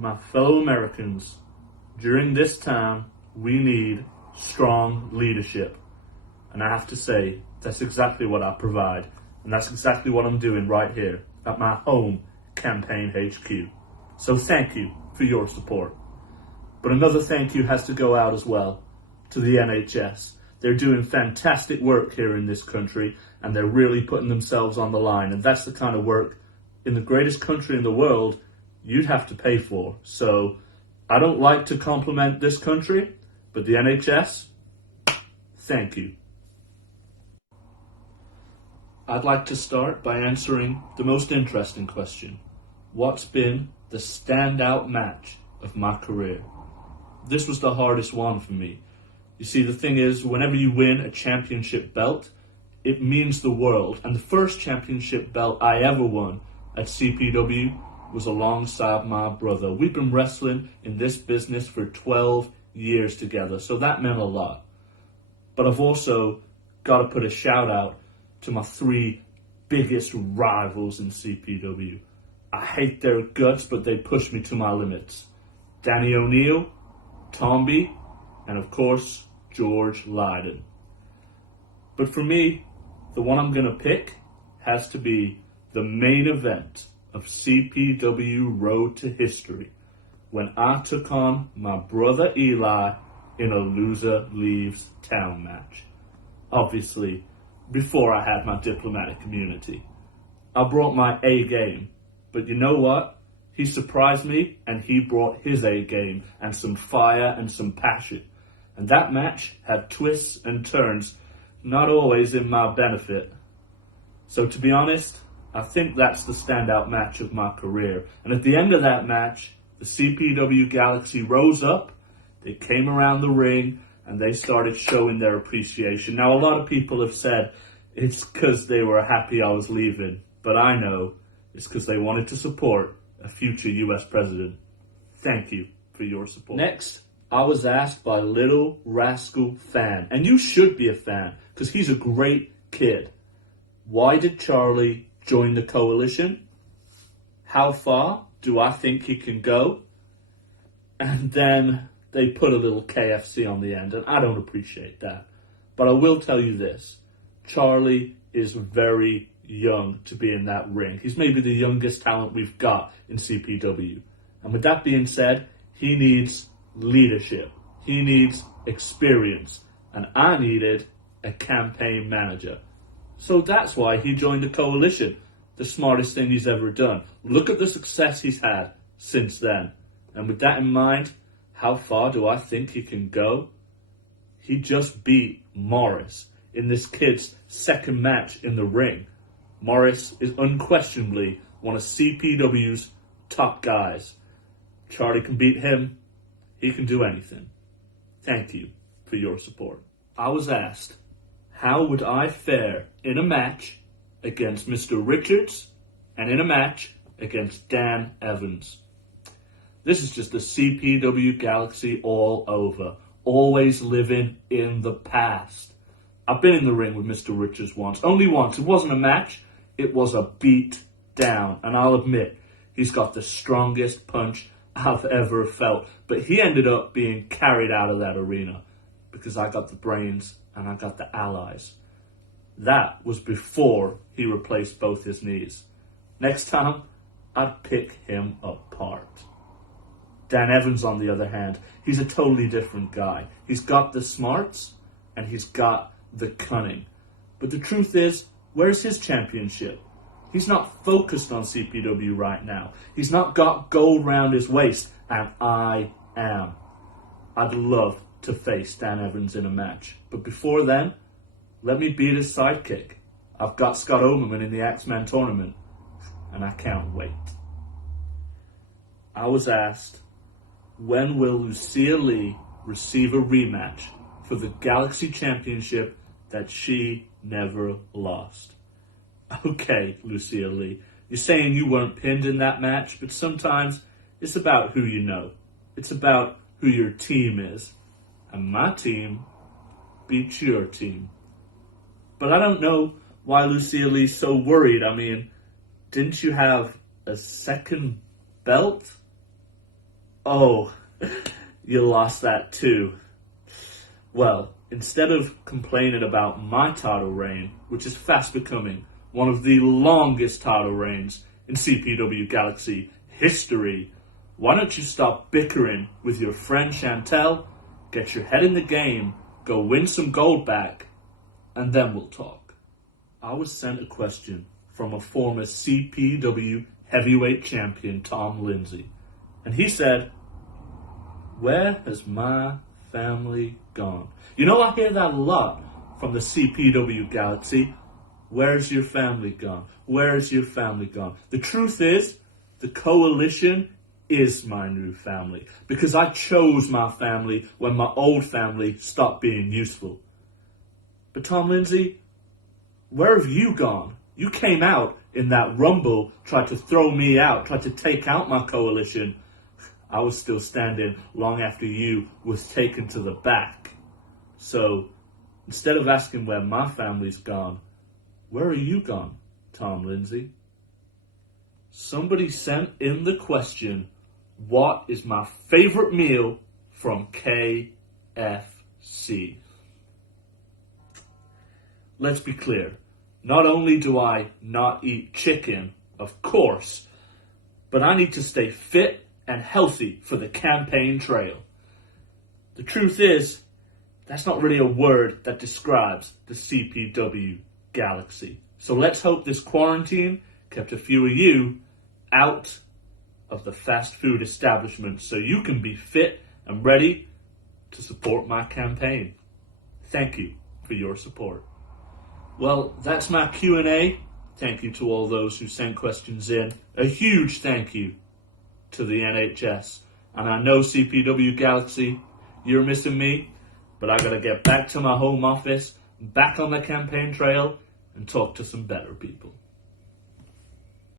My fellow Americans, during this time, we need strong leadership. And I have to say, that's exactly what I provide. And that's exactly what I'm doing right here at my home campaign HQ. So thank you for your support. But another thank you has to go out as well to the NHS. They're doing fantastic work here in this country, and they're really putting themselves on the line. And that's the kind of work in the greatest country in the world you'd have to pay for. So I don't like to compliment this country, but the NHS, thank you. I'd like to start by answering the most interesting question. What's been the standout match of my career? This was the hardest one for me. You see, the thing is, whenever you win a championship belt, it means the world. And the first championship belt I ever won at CPW was alongside my brother. We've been wrestling in this business for 12 years together, so that meant a lot. But I've also got to put a shout out to my three biggest rivals in CPW. I hate their guts, but they push me to my limits. Danny O'Neill, Tomby, and of course, George Lydon. But for me, the one I'm going to pick has to be the main event of CPW Road to History, when I took on my brother Eli in a loser leaves town match. Obviously, before I had my diplomatic immunity. I brought my A game, but you know what? He surprised me and he brought his A game and some fire and some passion. And that match had twists and turns, not always in my benefit. So to be honest, I think that's the standout match of my career. And at the end of that match, the CPW Galaxy rose up, they came around the ring, and they started showing their appreciation. Now, a lot of people have said it's because they were happy I was leaving, but I know it's because they wanted to support a future US president. Thank you for your support. Next, I was asked by Little Rascal Fan, and you should be a fan because he's a great kid. Why did Charlie join the coalition? How far do I think he can go? And then they put a little KFC on the end, and I don't appreciate that. But I will tell you this. Charlie is very young to be in that ring. He's maybe the youngest talent we've got in CPW. And with that being said, he needs leadership. He needs experience. And I needed a campaign manager. So that's why he joined the coalition. The smartest thing he's ever done. Look at the success he's had since then. And with that in mind, how far do I think he can go? He just beat Morris in this kid's second match in the ring. Morris is unquestionably one of CPW's top guys. Charlie can beat him. He can do anything. Thank you for your support. I was asked, how would I fare in a match against Mr. Richards and in a match against Dan Evans? This is just the CPW Galaxy all over. Always living in the past. I've been in the ring with Mr. Richards once. Only once. It wasn't a match. It was a beat down. And I'll admit, he's got the strongest punch I've ever felt. But he ended up being carried out of that arena because I got the brains and I got the allies. That was before he replaced both his knees. Next time, I'd pick him apart. Dan Evans, on the other hand, he's a totally different guy. He's got the smarts and he's got the cunning. But the truth is, where's his championship? He's not focused on CPW right now. He's not got gold round his waist, and I am. I'd love to face Dan Evans in a match. But before then, let me beat his sidekick. I've got Scott Omerman in the X-Men tournament, and I can't wait. I was asked, when will Lucia Lee receive a rematch for the Galaxy Championship that she never lost? Okay, Lucia Lee, you're saying you weren't pinned in that match, but sometimes it's about who you know. It's about who your team is. And my team beats your team. But I don't know why Lucia Lee's so worried. I mean, didn't you have a second belt? Oh, you lost that too. Well, instead of complaining about my title reign, which is fast becoming one of the longest title reigns in CPW Galaxy history, why don't you stop bickering with your friend Chantel, get your head in the game, go win some gold back, and then we'll talk. I was sent a question from a former CPW heavyweight champion, Tom Lindsay, and he said, "Where has my family gone?" You know, I hear that a lot from the CPW Galaxy. Where's your family gone? Where's your family gone? The truth is, the Coalition is my new family because I chose my family when my old family stopped being useful. But Tom Lindsay, where have you gone? You came out in that rumble, tried to throw me out, tried to take out my Coalition. I was still standing long after you was taken to the back. So, instead of asking where my family's gone, where are you gone, Tom Lindsay? Somebody sent in the question, what is my favorite meal from KFC? Let's be clear. Not only do I not eat chicken, of course, but I need to stay fit and healthy for the campaign trail. The truth is, that's not really a word that describes the CPW Galaxy. So let's hope this quarantine kept a few of you out of the fast food establishment so you can be fit and ready to support my campaign. Thank you for your support. Well, that's my Q&A. Thank you to all those who sent questions in. A huge thank you to the NHS. And I know CPW Galaxy, you're missing me, but I gotta get back to my home office, back on the campaign trail, and talk to some better people.